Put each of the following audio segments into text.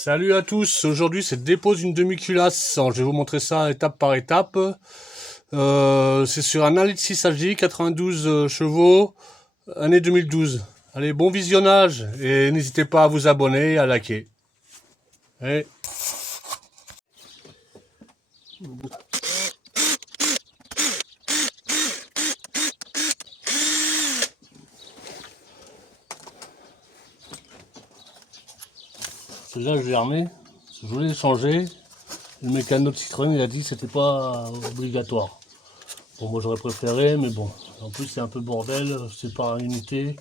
Salut à tous, aujourd'hui c'est dépose d'une demi-culasse. Alors, je vais vous montrer ça étape par étape. C'est sur un 1,6 litre HD, 92 chevaux, année 2012. Allez, bon visionnage et n'hésitez pas à vous abonner et à liker. Allez. Celle-là je l'ai remis, je voulais changer. Le mécano de Citroën il a dit que c'était pas obligatoire. Bon, moi j'aurais préféré, mais bon, en plus c'est un peu bordel, c'est par unité.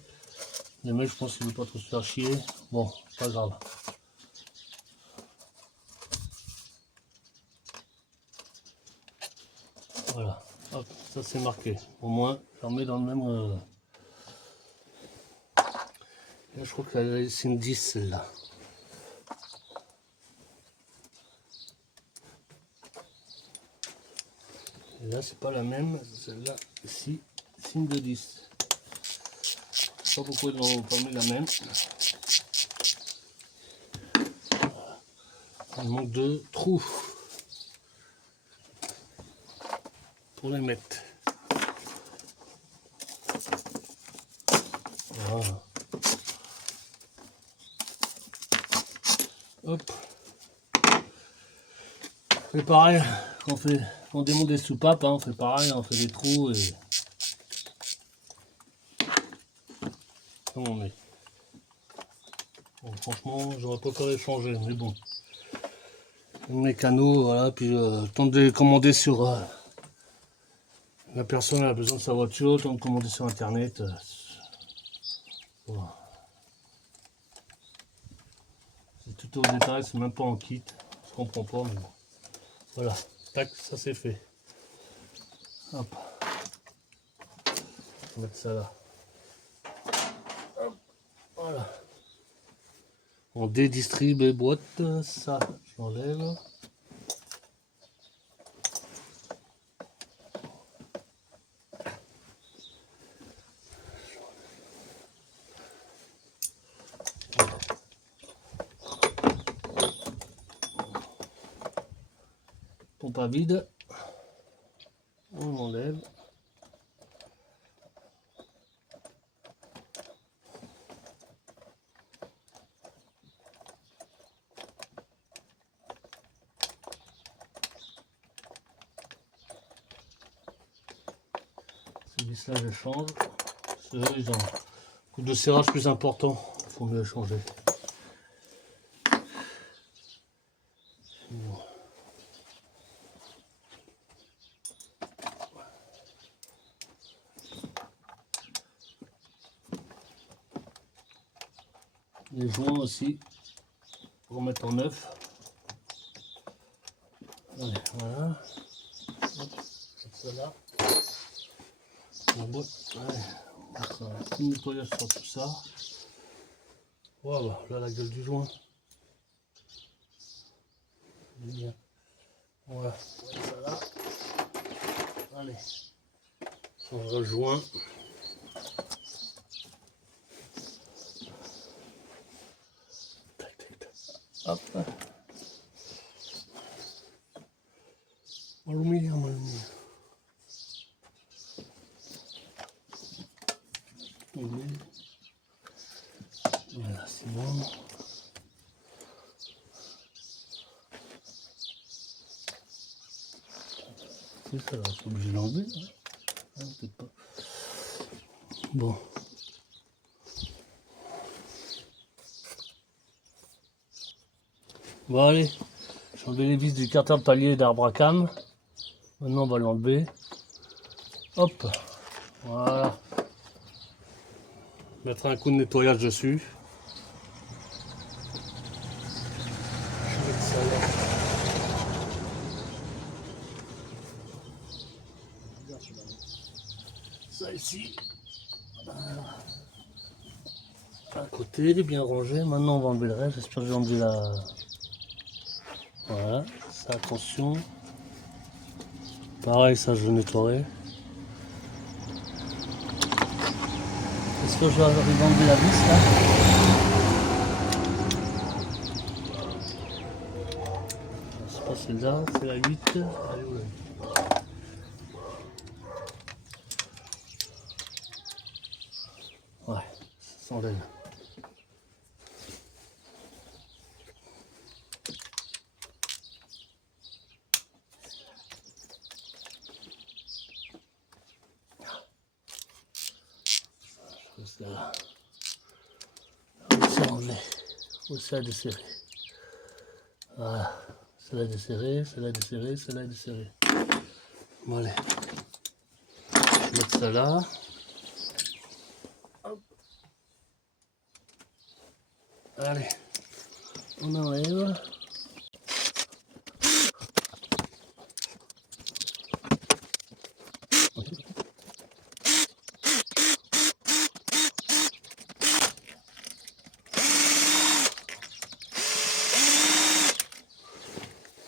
Les mecs, je pense qu'ils ne veulent pas trop se faire chier. Bon, pas grave. Voilà, hop, ça c'est marqué. Au moins, j'en mets dans le même. Là, je crois que c'est une 10 celle-là. Et là, c'est pas la même. Celle-là, ici, signe de 10. Je sais pas pourquoi ils n'ont pas mis la même. Il manque de trous pour les mettre. Voilà. Hop. C'est pareil, quand on démonte des soupapes, hein, on fait pareil, on fait des trous et comment on met. Bon, franchement, j'aurais préféré changer, mais bon. Le mécano, voilà, puis temps de commander sur la personne a besoin de sa voiture, temps de commander sur internet. Voilà. C'est tout au détail, c'est même pas en kit, je comprends pas, mais bon. Voilà, tac, ça c'est fait. Hop. On va mettre ça là. Hop. Voilà. On dédistribue les boîtes, ça je l'enlève. Pompe à vide, on enlève. Ce vis là je change. Ceux ils ont un coup de serrage plus important, il faut mieux changer. Bon. Les joints aussi, pour remettre en neuf. Allez, voilà. Hop, ça là. La boîte, allez, on va faire un petit nettoyage sur tout ça. Voilà, là la gueule du joint. Bien. Voilà, on va mettre ça là. Allez, on rejoint. Hop. Aluminium, aluminium. Voilà, c'est bon. C'est ça, là, je suis obligé de l'enlever. Hein, peut-être pas. Bon. Bon, allez. J'ai enlevé les vis du carter palier d'arbre à cam. Maintenant, on va l'enlever. Hop. Voilà. Mettre un coup de nettoyage dessus. Je vais mettre ça là. Ça ici. Voilà. À côté, il est bien rangé. Maintenant, on va enlever le reste. J'espère que j'ai enlevé la. Voilà. Ça, attention. Pareil, ça, je nettoierai. Est-ce que je vais arriver à enlever la vis là? c'est là, c'est la 8. Allez, où la 8? Ouais, ça s'enlève. Ça, c'est enlevé. Faut ça desserrer. Voilà, celle-là desserrée, celle-là desserrée, celle-là desserrée. Bon allez, je vais mettre ça là. Hop. Allez, on enlève.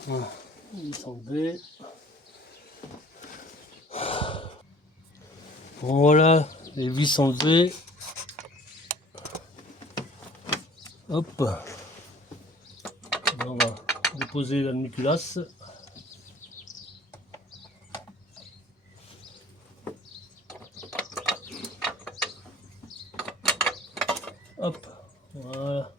Voilà, ils sont enlevés. Bon voilà, les vis sont enlevées. Hop. On va déposer la demi-culasse. Hop, voilà.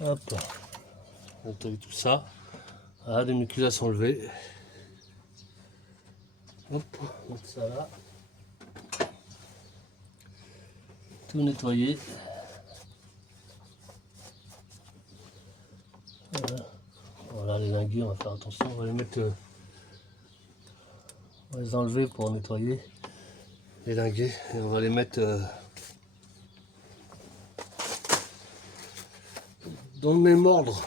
Hop, on nettoie tout ça. Voilà, demi-culasse enlevée. Hop, mettre ça là. Tout nettoyer. Voilà les linguets, on va faire attention, on va les mettre, on va les enlever pour nettoyer les linguets et on va les mettre dans le même ordre.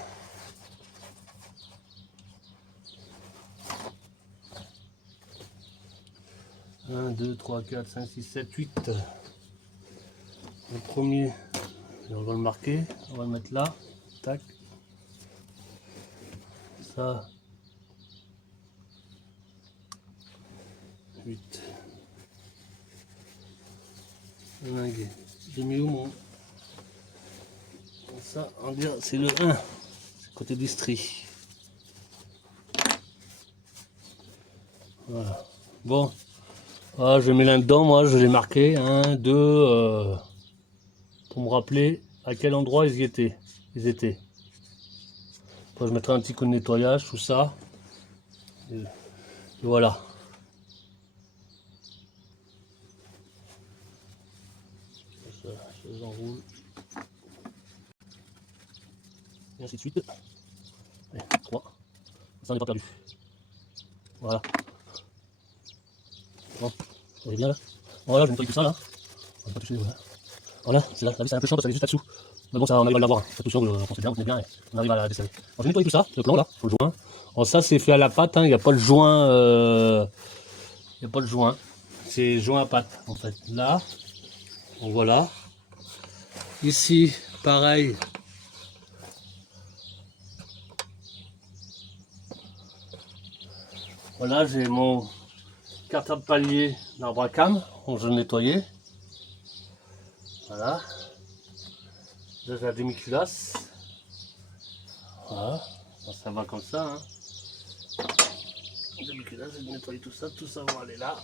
Un, 2, 3, 4, 5, 6, 7, 8. Le premier, on va le marquer, on va le mettre là, tac. Ça, 8. Le linguet. J'ai mis où mon... Ça, on dirait c'est le 1, c'est côté du stri. Voilà. Bon, voilà, je mets là-dedans, moi je l'ai marqué, 1, 2, pour me rappeler à quel endroit ils étaient. Après, je mettrai un petit coup de nettoyage, tout ça. Et voilà. Ça, je les enroule. Et ainsi de suite. Allez, 3. Ça, on n'est pas perdu. Voilà. Bon, vous voyez bien là. Voilà, je vais nettoyer tout ça là. On va pas toucher, voilà. Voilà, c'est là, la vis est un peu chiant parce qu'elle est juste là-dessous. Mais bon, ça, on arrive à l'avoir. C'est tout sûr, on sait bien, on tenait bien et on arrive à la desserrer. Alors, je vais nettoyer tout ça, le plan là, sur le joint. Alors, ça, c'est fait à la pâte, hein, il n'y a pas le joint. Il n'y a pas le joint. C'est joint à pâte, en fait. Là, donc voilà. Ici, pareil. Voilà, j'ai mon cartable palier d'arbre à cam, dont je nettoyais. Voilà. Là, j'ai la demi-culasse. Voilà. Ça va comme ça. Hein. Demi-culasse, je vais nettoyer tout ça va aller là.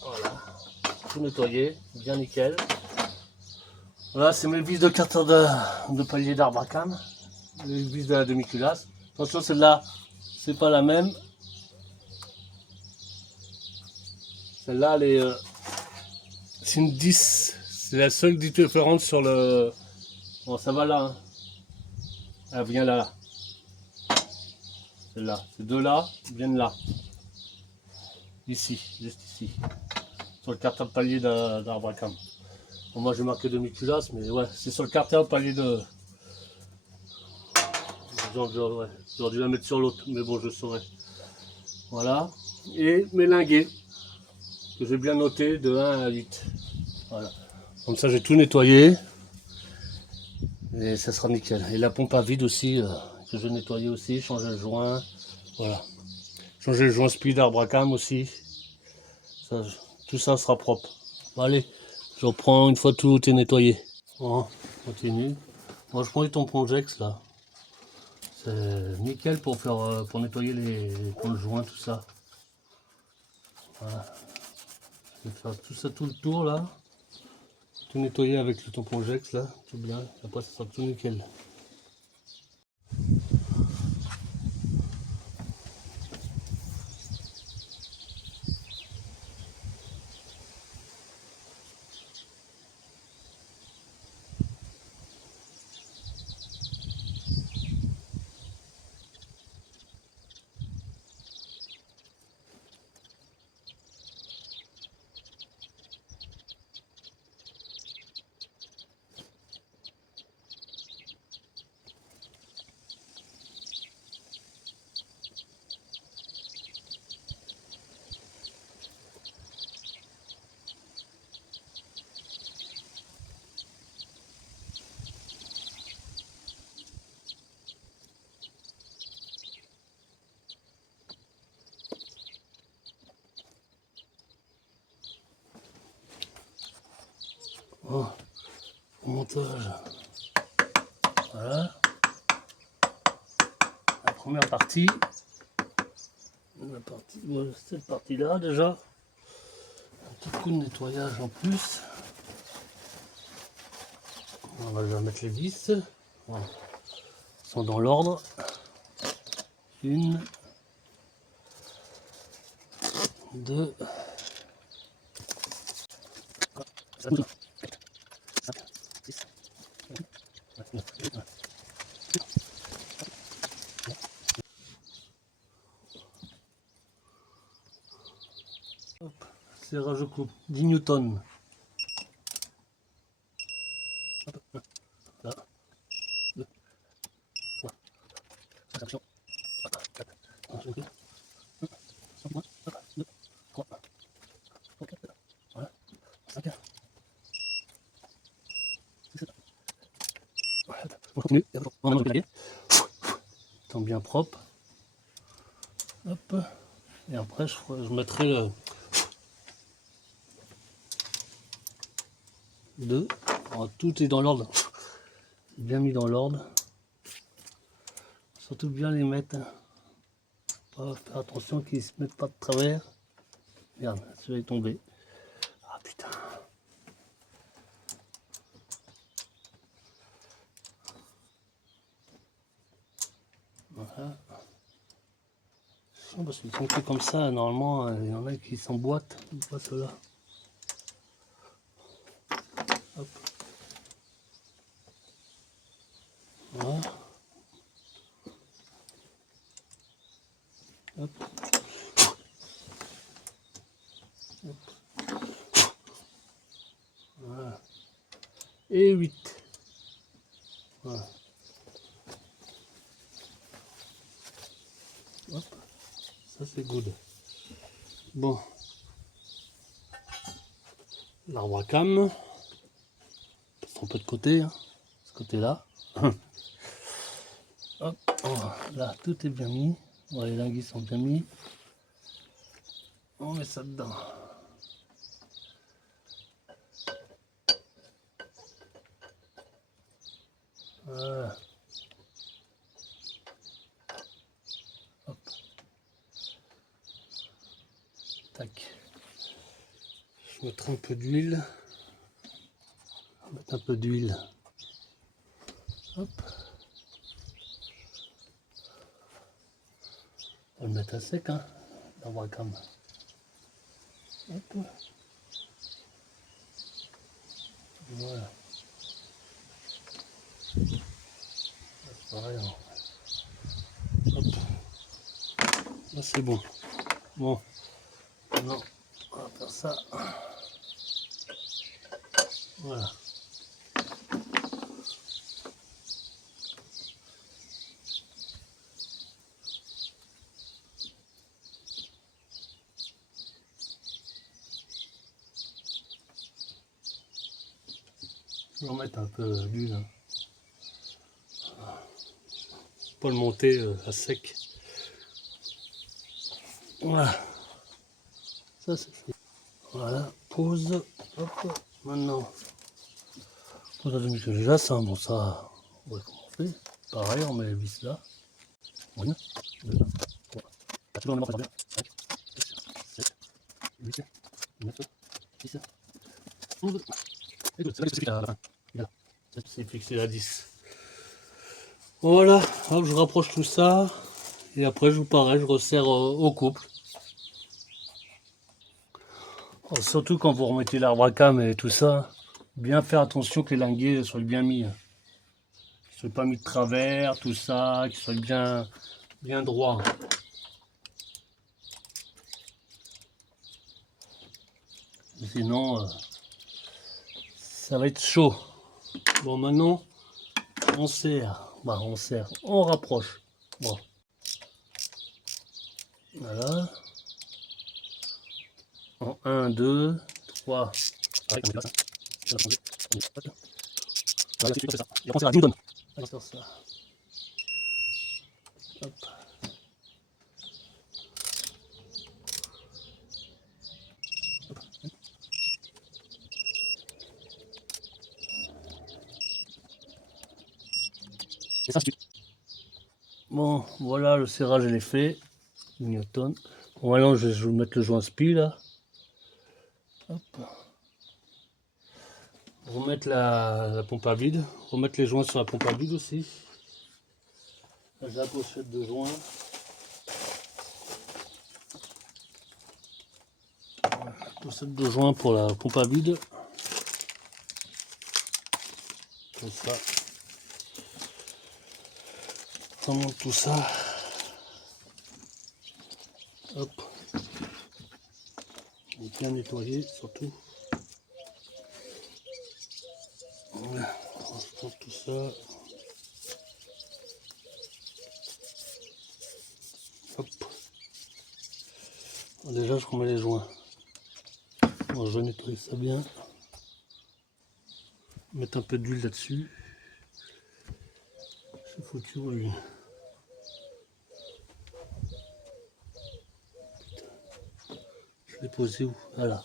Voilà. Tout nettoyer, bien nickel. Voilà, c'est mes vis de carton de palier d'arbre à cam. Les vis de la demi-culasse. Attention, celle-là, c'est pas la même. Celle-là, elle est. C'est une 10. C'est la seule différence sur le. Bon, ça va là. Hein. Elle vient là. Celle-là. Ces deux-là viennent là. Ici, juste ici. Sur le cartable palier d'arbre à cam. Bon, moi j'ai marqué demi-culasse, mais ouais, c'est sur le cartable palier de. J'aurais dû la mettre sur l'autre, mais bon, je saurais. Voilà. Et mes linguets, que j'ai bien noté de 1 à 8. Voilà. Comme ça, j'ai tout nettoyé. Et ça sera nickel. Et la pompe à vide aussi, que je vais nettoyer aussi, changer le joint. Voilà. Changer le joint speed arbre à cam aussi. Ça, tout ça sera propre. Bon, allez, je reprends une fois tout est nettoyé. Bon, continue. Moi je prends les tampons Jex là. C'est nickel pour faire pour nettoyer les pour le joint, tout ça. Voilà. Je vais faire tout ça tout le tour là. Tout nettoyer avec le tampon Jex là, tout bien. Après ça sera tout nickel. Oh, montage. Voilà. La première partie. Voilà, cette partie-là déjà. Un petit coup de nettoyage en plus. On va déjà mettre les vis. Voilà. Ils sont dans l'ordre. Une, deux, serrage au clou, 10 newtons. Là. 2, 3, attention. 4, 5, 2, 3, 4, voilà, 5, 6, 7. On continue, on va regarder. Tant bien propre. Hop. Et après, je mettrai le 2. Alors, tout est dans l'ordre. Bien mis dans l'ordre. Surtout bien les mettre. Faut faire attention qu'ils se mettent pas de travers. Merde, celui-là est tombé. Ah putain. Voilà. Parce qu'ils sont que comme ça, normalement, il y en a qui s'emboîtent, pas ceux-là. Hop. Voilà. Hop. Hop. Voilà. Et 8. Voilà. Hop. Ça c'est good. Bon. L'arbre à cam. Un peu de côté, hein, ce côté-là. Hop. Oh, là, tout est bien mis. Bon, les linguis sont bien mis. On met ça dedans. Voilà. Hop. Tac. Je mettrai un peu d'huile. On va mettre un peu d'huile. Hop. On va le mettre à sec, hein. L'arbre à cam. Hop. Voilà. Pareil, hein. Hop. Là c'est bon. Bon. Maintenant, on va faire ça. Voilà. Je vais remettre un peu d'huile. Pas le monter à sec. Voilà. Ça c'est fait. Voilà. Pause. Hop. Maintenant, Pour la demi-cuirasse, hein, bon ça, on va comment on fait. Pareil, on met les vis là. 1, 2, 3, 4, toujours en même temps, 5, 6, 7, 8, 9, 10, 11, et 12. C'est là que c'est fixé à la fin. Là, c'est fixé à 10. Voilà, hop, je rapproche tout ça. Et après, je vous pareil, je resserre au couple. Alors, surtout quand vous remettez l'arbre à cam et tout ça, bien faire attention que les linguets soient bien mis. Qu'ils ne soient pas mis de travers, tout ça, qu'ils soient bien droits. Sinon, ça va être chaud. Bon, maintenant, on serre. Bah, on serre. On rapproche. Bon. Voilà. En 1, 2, 3. Pareil, on est là, ça. On va changer. On est là. Voilà, c'est ça. Et après, on serre à 10 newtons. On va faire ça. Hop. Et ça, bon, voilà, le serrage, il est fait. Newton. Bon, maintenant, je vais vous mettre le joint spi, là. Hop. Remettre la pompe à vide. Remettre les joints sur la pompe à vide aussi. Là, j'ai la pochette de joints. Pochette de joints pour la pompe à vide. Comme ça. On monte tout ça. Hop. Bien nettoyer surtout. Voilà. On monte tout ça. Hop. Déjà, je remets les joints. Bon, je vais nettoyer ça bien. Mettre un peu d'huile là-dessus. C'est foutu au lui. Je l'ai posé où? Voilà.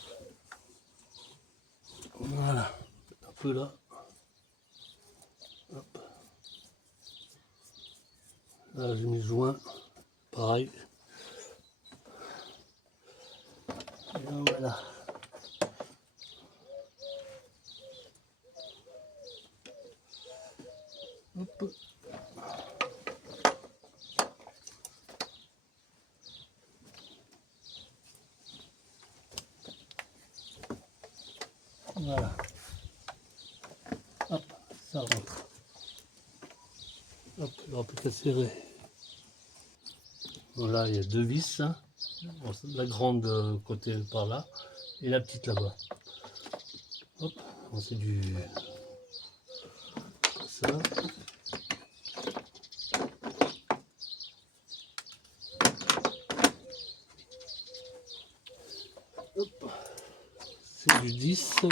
Voilà. Un peu là. Hop. Là, j'ai mis le joint. Pareil. Et voilà. Hop. Voilà. Hop, ça rentre. Hop, il n'y aura plus qu'à serrer. Voilà, il y a deux vis. Hein. Bon, la grande côté par là et la petite là-bas. Hop, c'est du... ça. Hop, c'est du 10. Je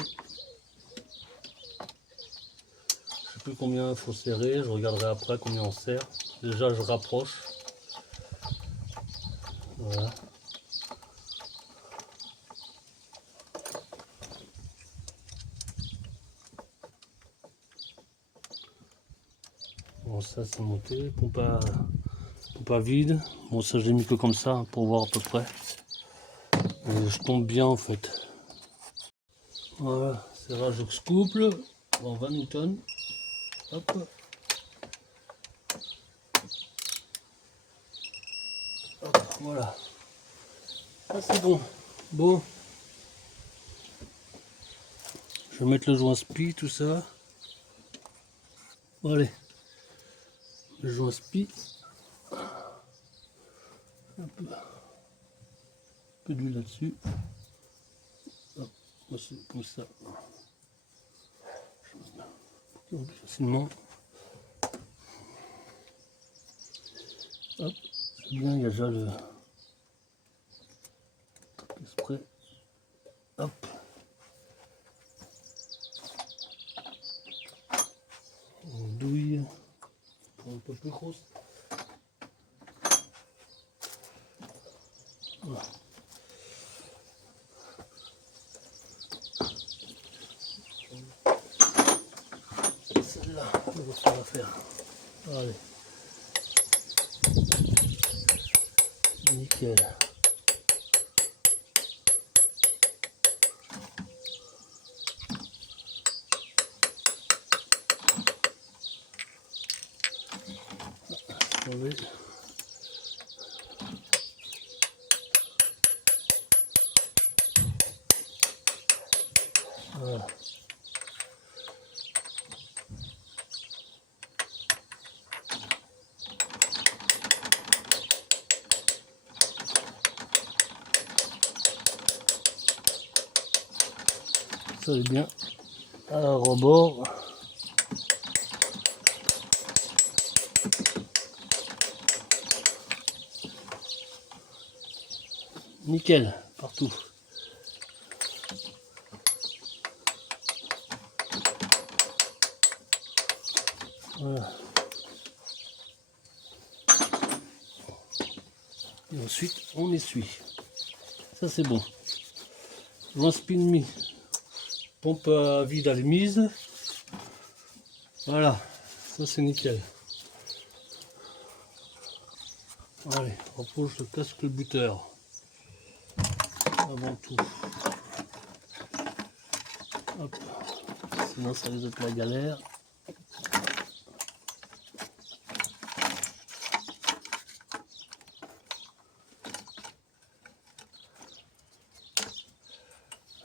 sais plus combien il faut serrer, je regarderai après combien on serre. Déjà je rapproche. Voilà. Bon, ça c'est monté, pompe à vide. Bon, ça je l'ai mis que comme ça hein, pour voir à peu près. Et je tombe bien en fait. Voilà, serrage au couple. Bon, 20 newtons. Hop. Hop, voilà. Ah, c'est bon. Bon. Je vais mettre le joint spi, tout ça. Bon, allez. Le joint spi. Un peu d'huile là-dessus. Moi c'est comme ça. Facilement. Hop, c'est bien, il y a déjà le spray. Hop. On douille. Un peu plus grosse. Voilà. va faire l'affaire. Allez. Nickel. Allez. Voilà. Ça est bien à rebord. Nickel, partout. Voilà. Et ensuite, on essuie. Ça, c'est bon. Joint spin mis. Pompe à vide à l'émise. Voilà. Ça, c'est nickel. Allez, rapproche le casque buteur. Avant tout. Hop. Sinon, ça risque d'être la galère.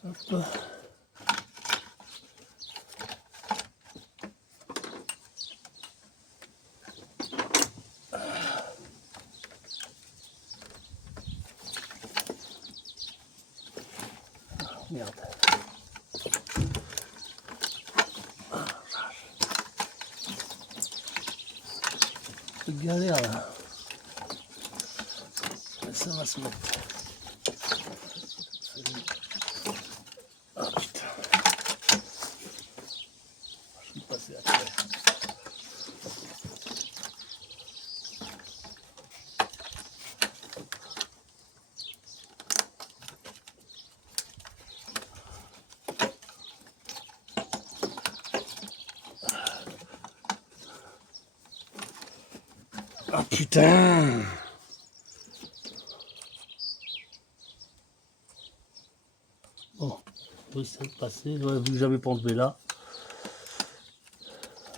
Hop. Merde. C'est galère là. Ça va se mettre. Ah putain. Je suis passé à terre. Ah putain. Bon, on peut essayer de passer. Ouais, vu que j'avais pas enlevé là.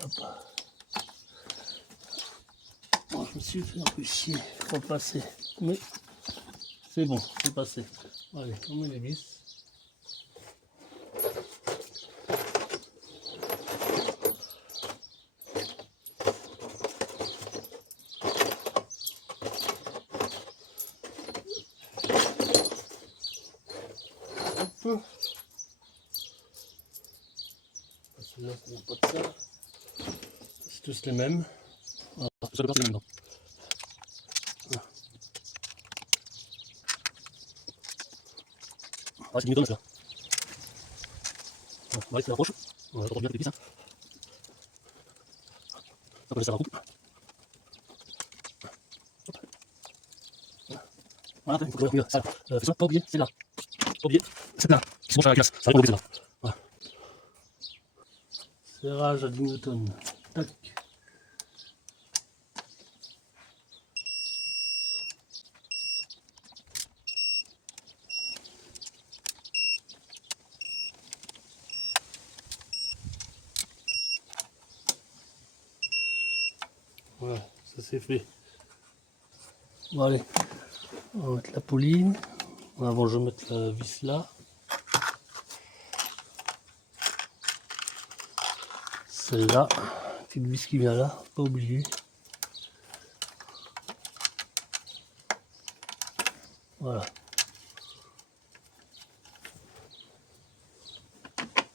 Hop. Bon, je me suis fait un peu chier pour passer. Mais c'est bon, c'est passé. Allez, on met les vis. Hop. Celui-là, ça n'a pas de ça. C'est tous les mêmes. Voilà, ça doit pas les mêmes. Voilà. Ah, c'est une méthode là. On va rester approche. On va retenir les vis. On va laisser la coupe. Voilà, il faut que ça. Fais ça, pas oublier, c'est là. Pas oublier, c'est là. Qui se branche à la glace. Ça va, c'est là. Voilà. Serrage à 10 newtons. Tac. Voilà, ça c'est fait. Bon allez, on va mettre la pouline. Avant je vais mettre la vis là. Celle-là, petite vis qui vient là, pas oublier. Voilà.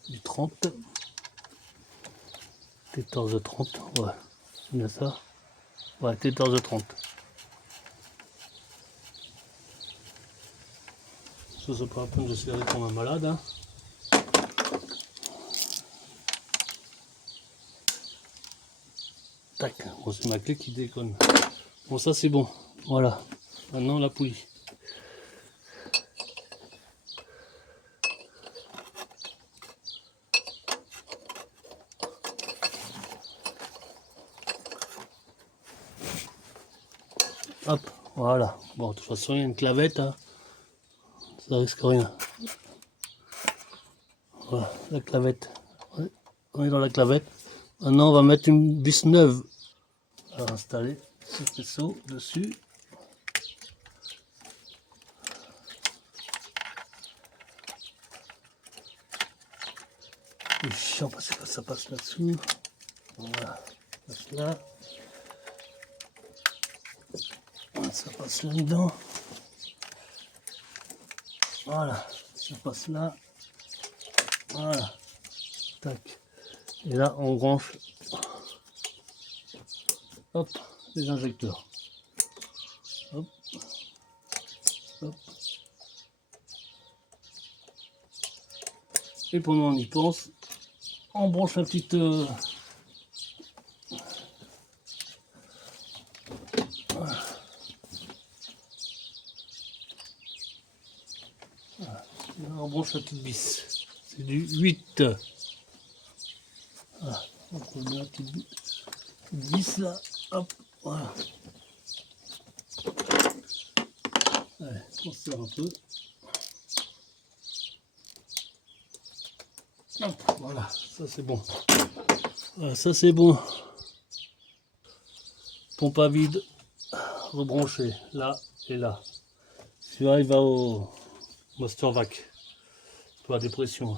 Du 30. 14,30. Ouais, c'est bien ça. Ouais, 14,30. Ça, c'est pas la peine de serrer comme un malade. Hein. Tac, bon, c'est ma clé qui déconne. Bon, ça c'est bon. Voilà. Maintenant la poulie. Hop, voilà. Bon, de toute façon, il y a une clavette, hein. Ça risque rien. Voilà, la clavette. On est dans la clavette. Maintenant, on va mettre une vis neuve à installer ce faisceau dessus. C'est chiant parce que ça passe là-dessous. Voilà, ça passe là. Ça passe là-dedans. Voilà, ça passe là. Voilà. Tac. Et là, on branche. Hop, les injecteurs. Hop. Hop. Et pendant qu'on y pense, on branche la petite... Voilà. Voilà. Et là, on branche la petite vis. C'est du 8. Voilà. Donc on met la petite vis là. Hop. Voilà. Allez, on serre un peu. Hop, voilà, ça c'est bon. Voilà, ça c'est bon. Pompe à vide, rebranché là et là. Celui-là il va au Master Vac pour la dépression.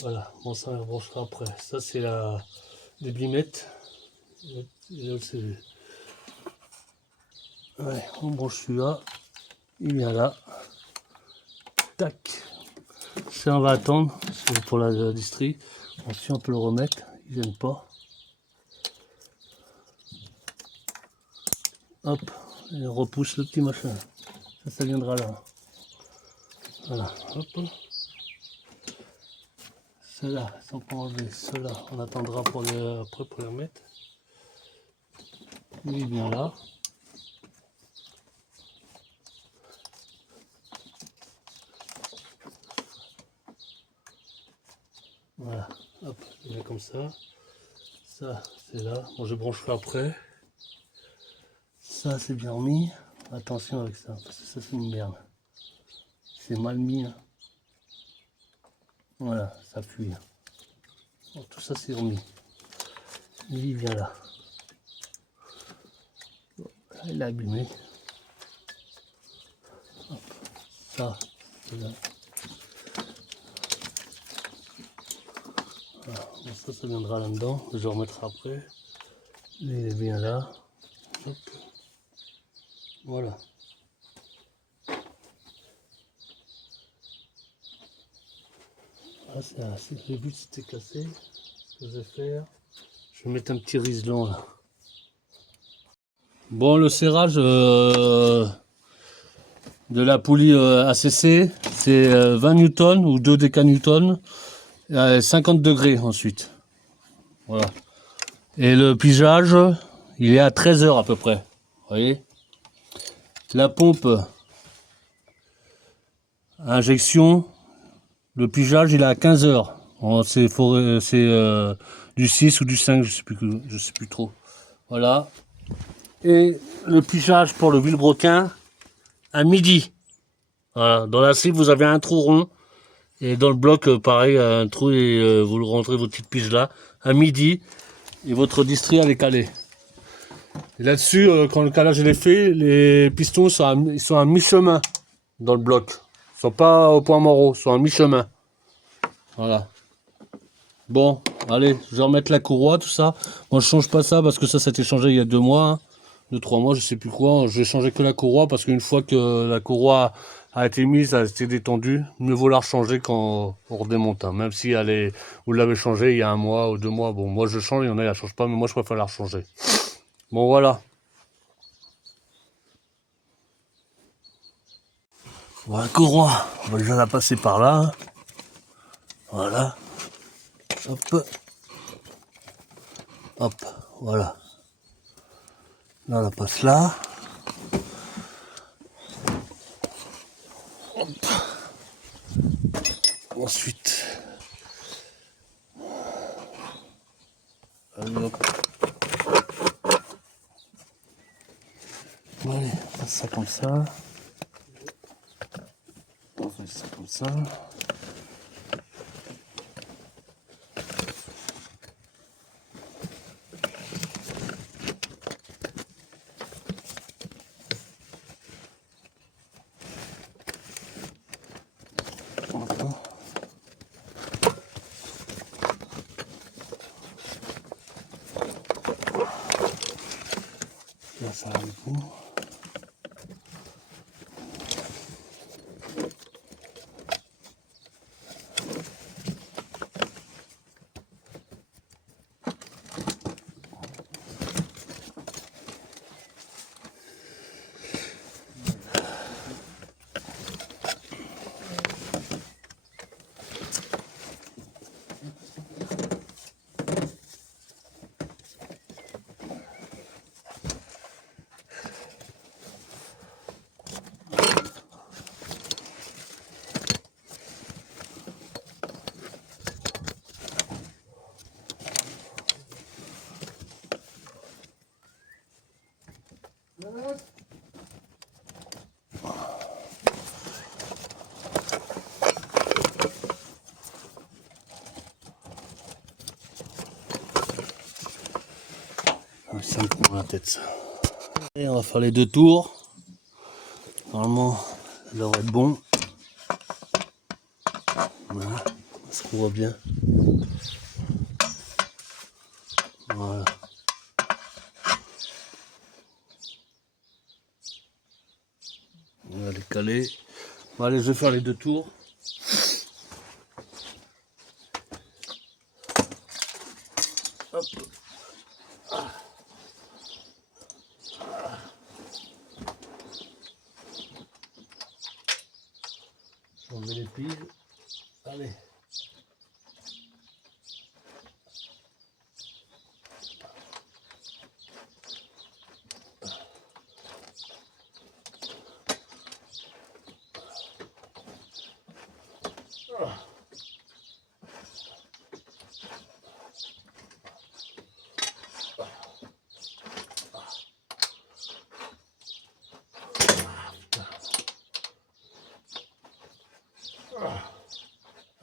Voilà, bon ça on rebranchera après. Ça c'est les bimettes. Ouais, on branche celui-là. Il vient là. Tac. Ça on va attendre, c'est pour la distrie. Ensuite on peut le remettre, il gêne pas. Hop, et on repousse le petit machin. Ça viendra là. Voilà, hop. Ceux-là, sans pas enlever. Ceux-là, on attendra après pour les remettre. Lui, il vient là. Voilà, hop, il vient comme ça. Ça, c'est là. Bon, je brancherai après. Ça, c'est bien remis. Attention avec ça, parce que ça, c'est une merde. C'est mal mis. Hein. Voilà, ça fuit. Bon, tout ça, c'est remis. Lui, il vient là. Bon, là, il est abîmé. Hop. Ça, c'est là. Voilà. Bon, ça viendra là-dedans. Je remettrai après. Lui, il est bien là. Hop. Voilà. Ah, le but c'était cassé. Ce que je vais faire, je vais mettre un petit riselant là. Bon, le serrage de la poulie ACC, c'est 20 newtons ou 2 décanewtons, 50 degrés ensuite. Voilà. Et le pigeage, il est à 13 heures à peu près. Vous voyez, la pompe à injection, le pigeage, il est à 15 heures. C'est du 6 ou du 5, je sais plus trop. Voilà. Et le pigeage pour le vilebrequin à midi. Voilà. Dans la cible, vous avez un trou rond. Et dans le bloc, pareil, un trou et vous rentrez votre petite pige là. À midi. Et votre distri, elle est calée. Et là-dessus, quand le calage est fait, les pistons ils sont à mi-chemin dans le bloc. Ils sont pas au point mort, ils sont à mi-chemin. Voilà. Bon, allez, je vais remettre la courroie, tout ça. Moi, je change pas ça parce que ça a été changé il y a 2 mois. Hein. 2-3 mois, je sais plus quoi. Je vais changer que la courroie parce qu'une fois que la courroie a été mise, a été détendue, mieux vaut la rechanger quand on redémonte. Hein. Même si vous l'avez changée il y a 1 mois ou 2 mois. Bon, moi je change, il y en a, ils la changent pas, mais moi je préfère la rechanger. Bon, voilà. Voilà la courroie. On va déjà la passer par là. Hein. Voilà. Hop. Hop. Voilà. Là, on la passe là. Hop. Ensuite, allez, hop. ça comme ça. On fait ça comme ça. Là, ça va du coup. Ça me prend la tête ça. Et on va faire les 2 tours. Normalement, ça devrait être bon. Voilà, ça se voit bien. Voilà. On va les caler. Bon, allez, je vais faire les 2 tours. Hop. On met les piles. Allez.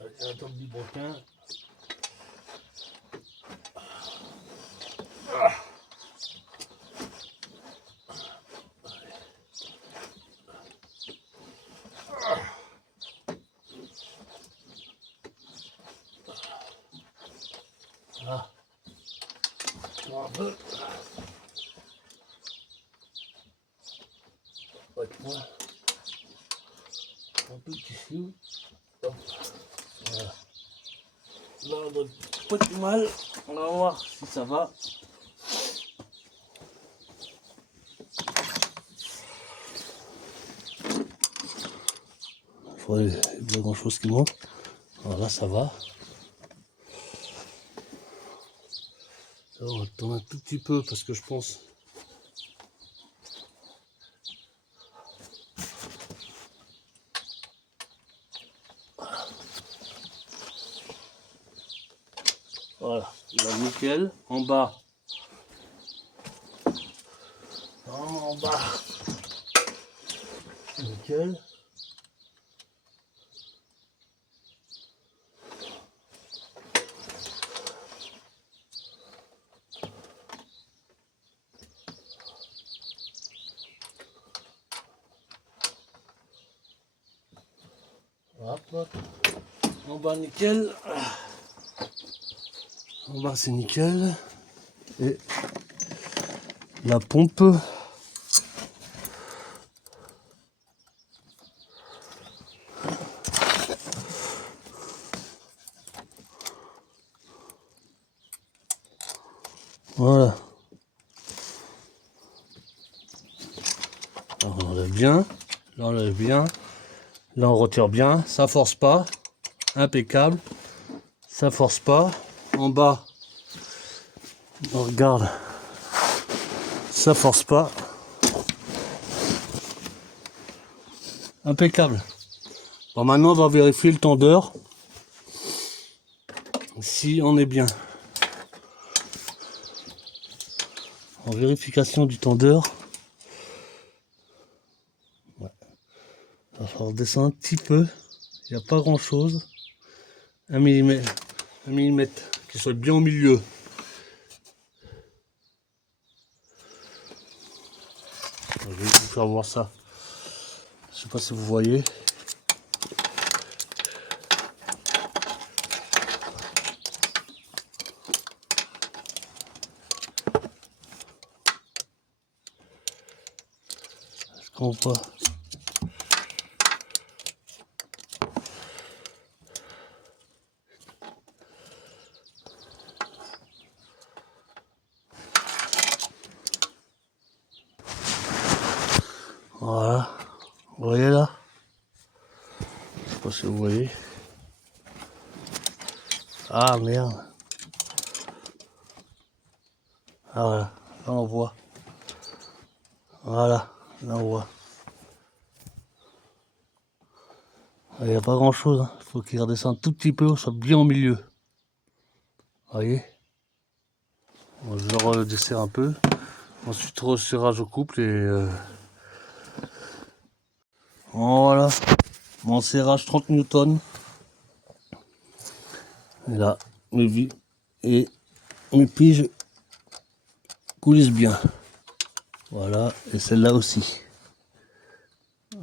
Allez, un top du broquin. Là, un peu. Pas de point. Un peu ici. Hop. Voilà. Là, on doit pas du mal. On va voir si ça va. Il faudrait pas grand chose qui manque. Voilà, ça va. Ça, on va attendre un tout petit peu parce que je pense. Voilà, là, nickel. En bas. Vraiment en bas. Nickel. Hop. En bas, nickel. En bas, c'est nickel. Et la pompe. Voilà. Alors, on enlève bien. Là, on enlève bien. Là, on retire bien. Ça force pas. Impeccable. Ça force pas. En bas, on regarde. Ça force pas. Impeccable. Bon, maintenant, on va vérifier le tendeur. Si on est bien. En vérification du tendeur. On redescend un petit peu. Il n'y a pas grand chose. 1 millimètre, qui soit bien au milieu. Je vais vous faire voir ça. Je sais pas si vous voyez. Est-ce qu'on voit? Voilà. Vous voyez là? Je sais pas si vous voyez. Ah merde. Ah voilà, là on voit. Voilà, là on voit. Il n'y a pas grand chose, il faut qu'il redescende un tout petit peu, soit bien au milieu. Vous voyez? Bon, je redesserre un peu. Ensuite resserrage au couple et voilà. Mon serrage 30 newtons. Et là, mes vis et mes piges coulissent bien. Voilà, et celle-là aussi.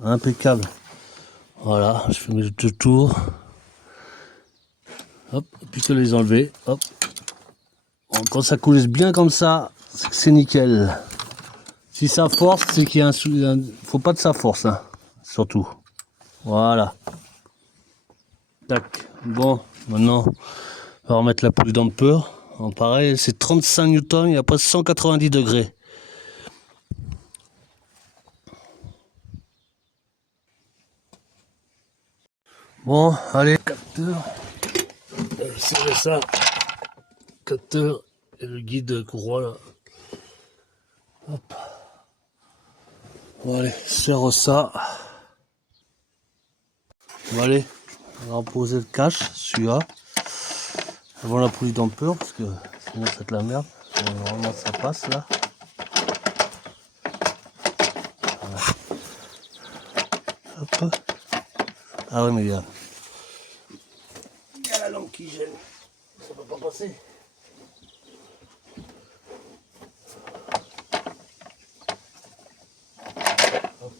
Impeccable. Voilà, je fais mes deux tours. Hop, et puis que les enlever. Hop. Bon, quand ça coulisse bien comme ça, c'est nickel. Si ça force, c'est qu'il y a faut pas de sa force, hein, surtout. Voilà. Tac. Bon, maintenant, on va remettre la poulie damper. En pareil, c'est 35 newtons, il n'y a pas 190 degrés. Bon, allez, capteur. Serrer ça. Capteur et le guide courroie là. Hop. Bon, allez, serre ça. Bon, allez, on va poser le cache, celui-là. Avant la poulie damper, parce que sinon ça va être la merde. Normalement ça passe là. Voilà. Hop. Ah ouais mais il y a la lampe qui gêne. Ça peut pas passer. Hop.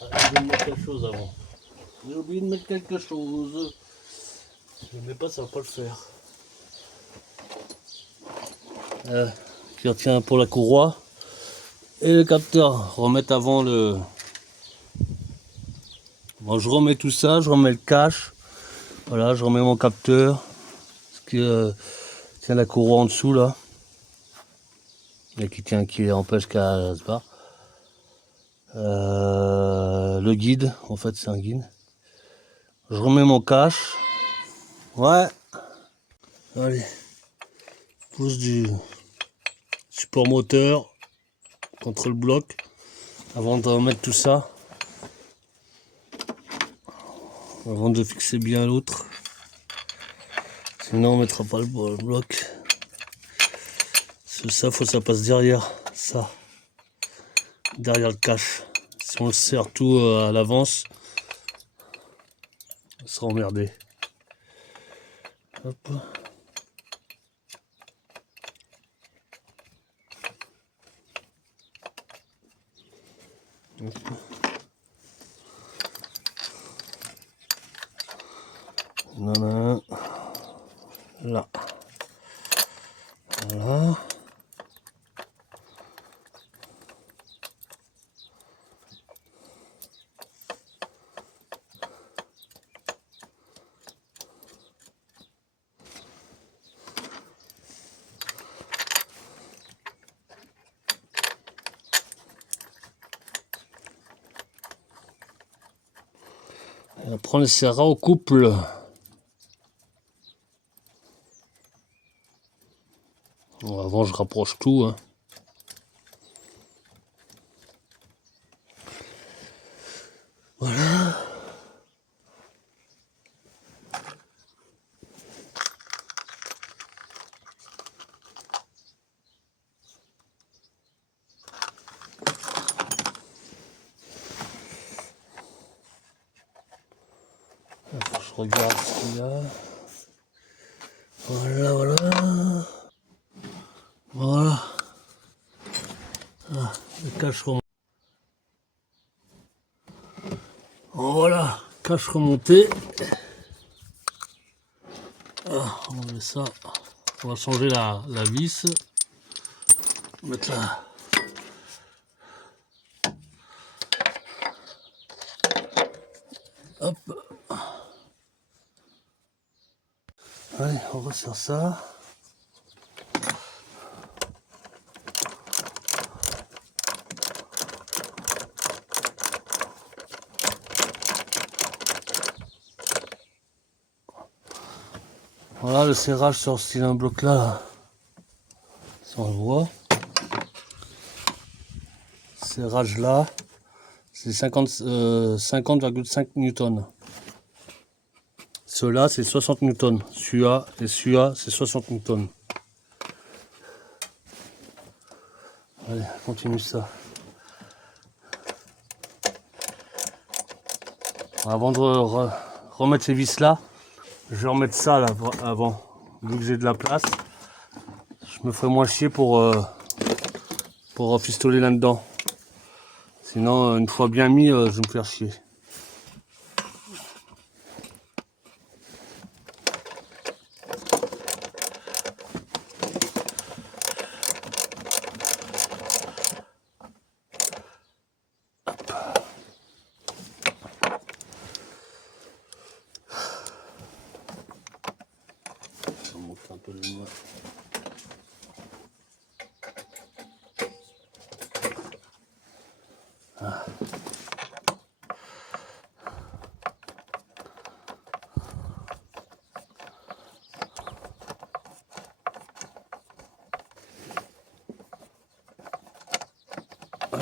Ah, j'ai oublié de mettre quelque chose avant. J'ai oublié de mettre quelque chose. Je ne mets pas, ça va pas le faire. Qui retient pour la courroie. Et le capteur, remettre avant le... Bon, je remets tout ça, je remets le cache. Voilà, je remets mon capteur. Ce qui tient la courroie en dessous là. Et qui empêche qu'elle se barre. Le guide, en fait c'est un guide. Je remets mon cache. Ouais. Allez. Pousse du support moteur contre le bloc. Avant de remettre tout ça. Avant de fixer bien l'autre. Sinon on mettra pas le bloc. Ça, faut que ça passe derrière ça. Derrière le cache. Si on le serre tout à l'avance, on sera emmerdé. Hop. Hop. Il y en a un là. Voilà. Et après on les serrera au couple. Bon, avant je rapproche tout. Hein. Voilà. Je regarde ce qu'il y a. Voilà, voilà. Voilà. Ah, le cache remonté. Voilà, cache remonté. Ah, on va mettre ça. On va changer la vis. Mettre là. Hop. Allez, on resserre ça. Voilà le serrage sur ce cylindre bloc là. Si on le voit. Serrage là. C'est 50,5 newtons. Ceux-là, c'est 60 newtons. Celui-là et celui-là, c'est 60 newtons. Allez, on continue ça. Avant de remettre ces vis là, je vais remettre ça là avant. Vu que j'ai de la place, je me ferai moins chier pour fistoler là-dedans. Sinon, une fois bien mis, je vais me faire chier. On monte un peu le noix. Ah. Hop.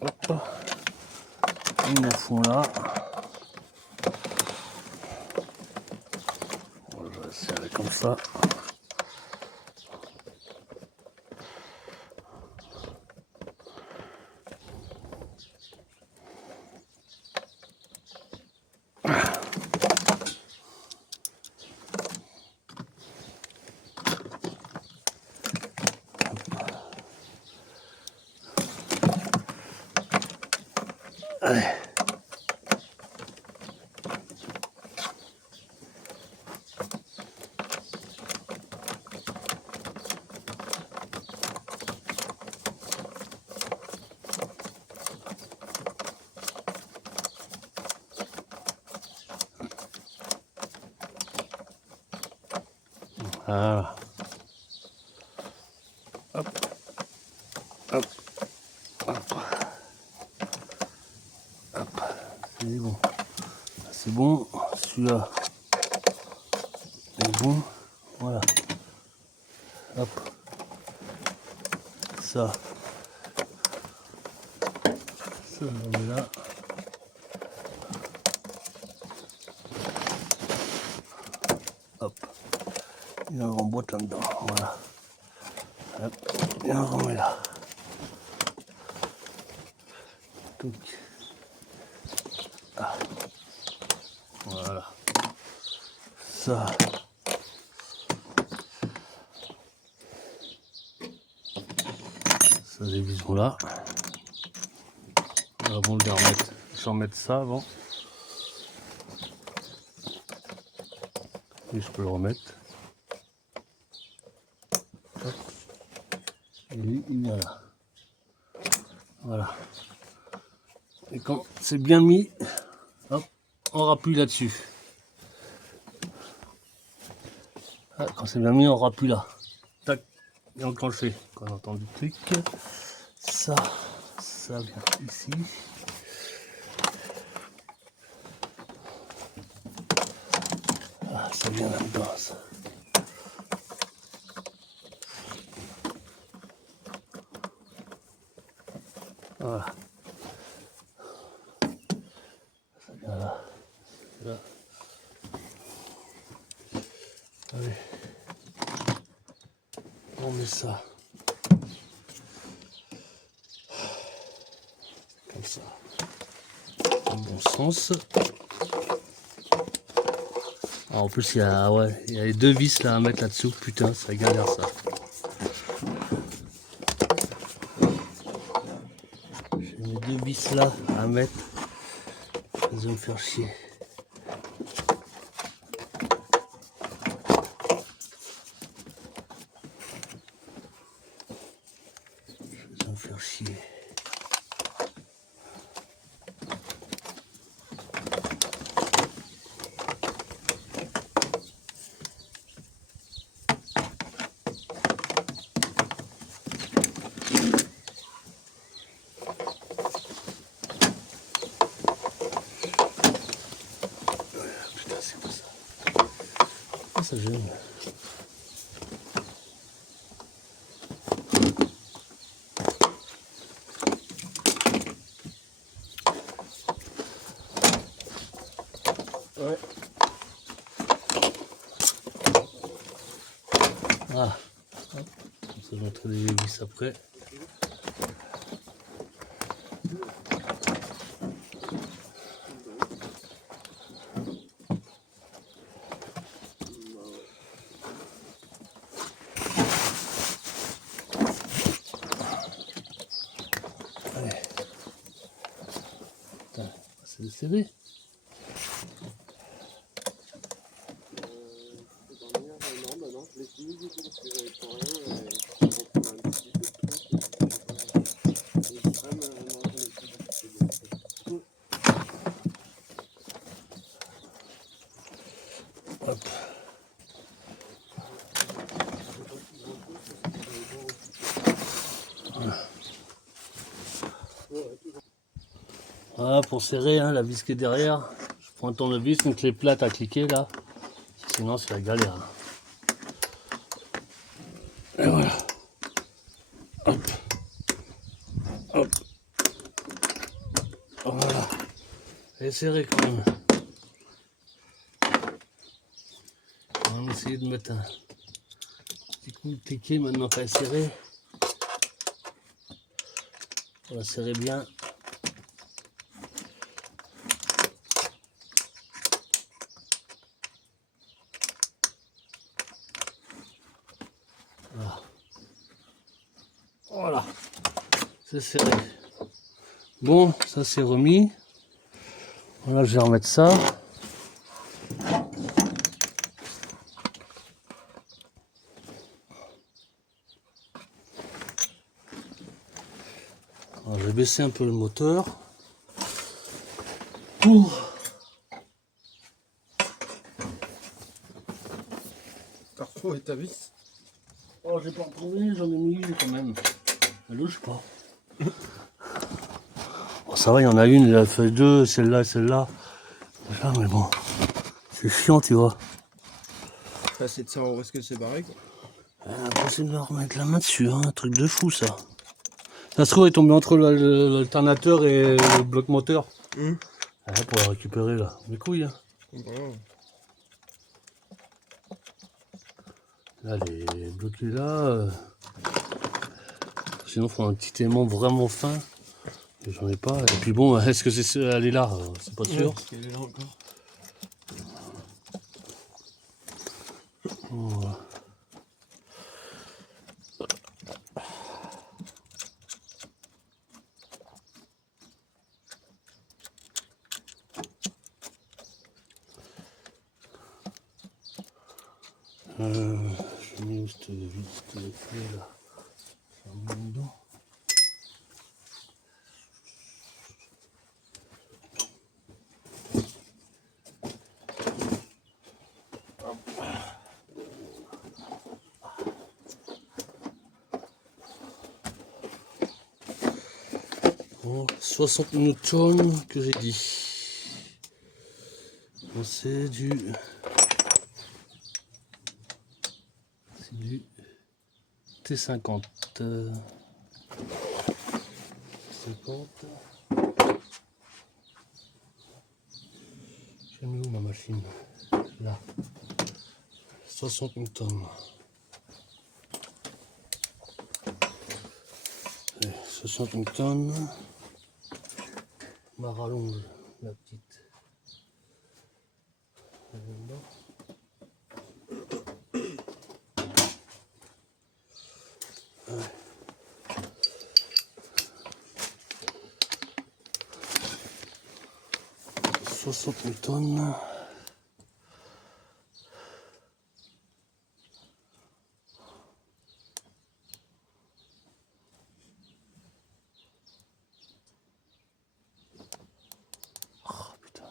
Hop. Une à fond là. Je vais serrer comme ça. Allez. Voilà. Hop. Hop. Hop. Hop. C'est bon. C'est bon. Celui-là est bon. Voilà. Hop. Ça. Ça, on met là. Hop. Il en remboîte là-dedans. Voilà. Hop. Et on remet là. Touc. Ah. Voilà. Ça. Ça, les vis sont là. Avant de les remettre, je vais remettre ça avant. Et je peux le remettre. Hop. Et lui, il vient là. Voilà. Et quand c'est bien mis, hop, on rappuie là-dessus. Ah, quand c'est bien mis, on rappuie là. Tac, et enclenché. Quand on entend du truc, ça vient ici. Ah, ça vient là-dedans, ça. Voilà. Voilà. Allez, on met ça comme ça, dans le bon sens. Ah, en plus il y a, ouais, il y a les deux vis là à mettre là-dessous, putain, ça galère ça. J'ai mes deux vis là à mettre, ça va me faire chier. Ça va me faire chier. Ça gêne. Ouais. Ah. Hop. Comme ça je mettrai des vis après. C'est le serré. Hop. Voilà pour serrer hein, la vis qui est derrière. Je prends un tournevis, une clé plate à cliquer là. Sinon c'est la galère. Et voilà. Hop. Hop. Voilà. Elle est serrée quand même. On va essayer de mettre un petit coup de cliquet maintenant qu'elle est serrée. On va serrer bien. Voilà. Voilà. C'est serré. Bon, ça c'est remis. Voilà, je vais remettre ça. Alors, je vais baisser un peu le moteur. Pour Carrefour et ta vis. oh, j'ai pas retrouvé, j'en ai mis une quand même. Elle louche pas. Bon, ça va, il y en a une, il a fait deux, celle-là et celle-là. Voilà, mais bon, c'est chiant, tu vois. C'est de savoir où est-ce que c'est barré. Impossible de remettre la main dessus, hein, un truc de fou ça. Ça se trouve, il est tombé entre l'alternateur et le bloc moteur. Ah, pour la récupérer là, mes couilles. Hein. Bon. Là, les bloqués là. Sinon, il faut un petit aimant vraiment fin. J'en ai pas. Et puis bon, est-ce que c'est elle est là? C'est pas sûr. Parce qu'elle est là encore. Voilà. Je mets juste clé là. Ça remonte dedans. Bon, 60 newtons que j'ai dit. Bon, c'est du T50. 50. J'ai mis où ma machine? Là. 60 newtons. Allez, 60 newtons. Ma rallonge, la petite. Elle est là. Ouais. 60 newtons. Oh putain.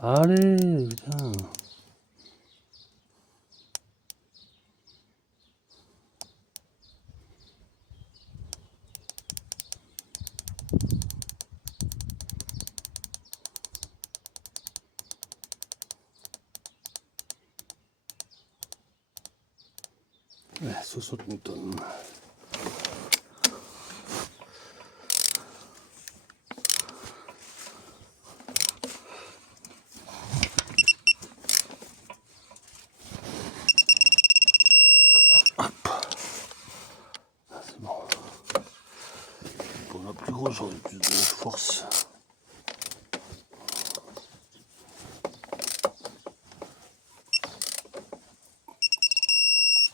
Allez, putain. Ouais, 60 newtons. C'est bon. Pour la plus grosse, j'aurai plus de force.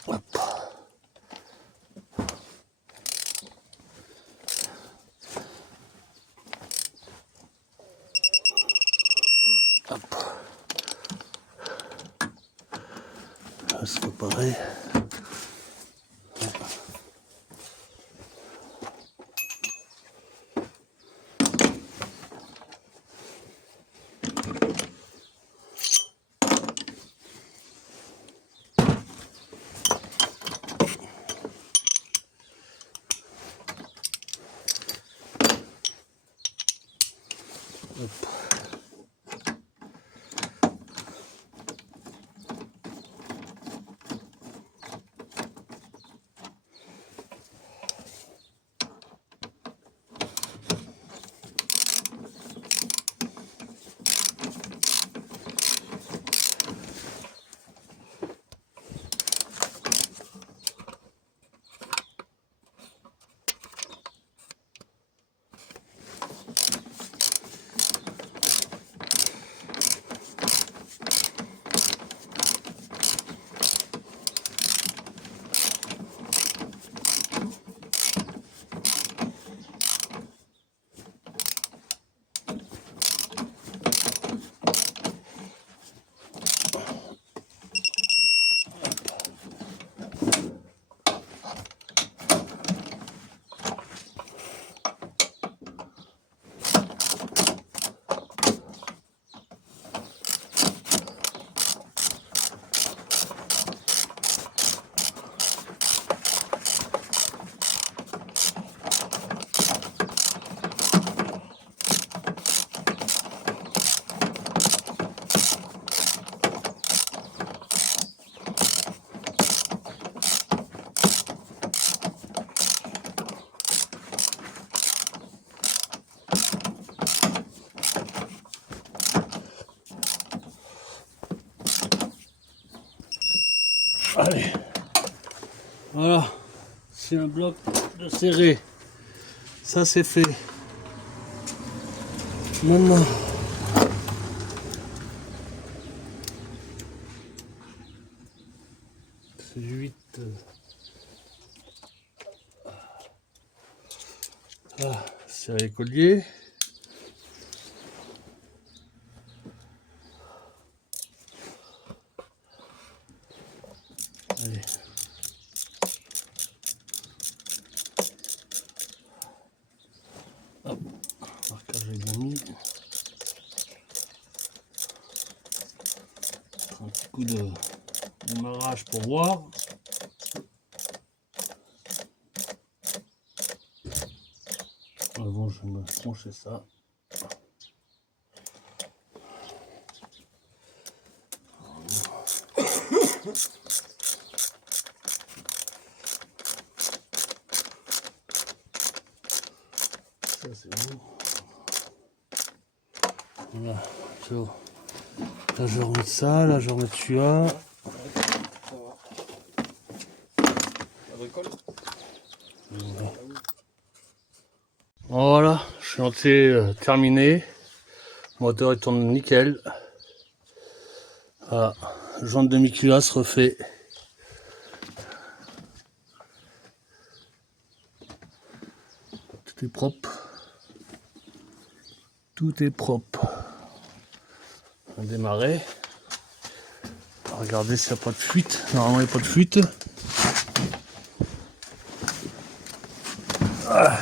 Hop. Hop. Là, c'est pas pareil. Hop. Allez, voilà, c'est un bloc de serré, ça c'est fait. Maintenant, c'est 8. Ah, c'est les colliers. Allez. Hop, marquage est bien mis. Un petit coup de démarrage pour voir. Avant, je vais me trancher ça. Ça c'est bon. Voilà. Là je vais remettre ça, là je vais remettre celui-là. Ça va. La bricole. Voilà, chantier terminé. Moteur il tourne nickel. Voilà, jante demi-culasse refait. Tout est propre. Tout est propre. On va démarrer. Regardez s'il n'y a pas de fuite. Normalement il n'y a pas de fuite. Ah.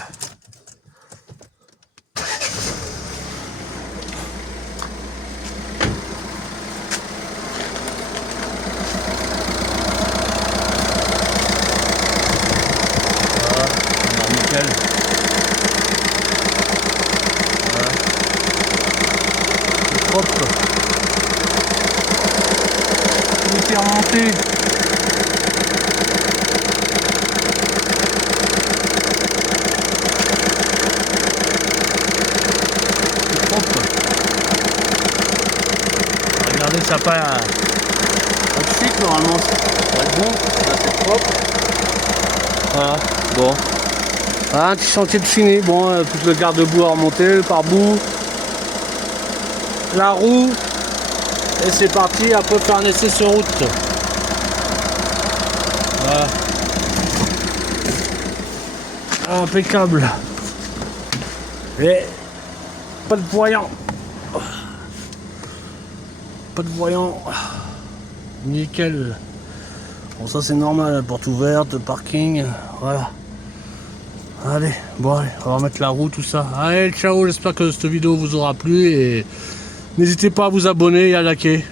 Nickel. Voilà. C'est propre. Tout est remonté. C'est propre. Regardez, ça n'a pas de fuite normalement. Ça va être bon. Là c'est propre. Voilà. Bon. Voilà, un petit chantier de fini, bon, plus le garde-boue à remonter, le pare-boue, la roue, et c'est parti, après faire un essai sur route. Voilà. Impeccable. Et pas de voyant. Pas de voyant. Nickel. Bon, ça c'est normal, la porte ouverte, parking, voilà. Allez, bon, allez, on va remettre la roue, tout ça. Allez, ciao, j'espère que cette vidéo vous aura plu et n'hésitez pas à vous abonner et à liker.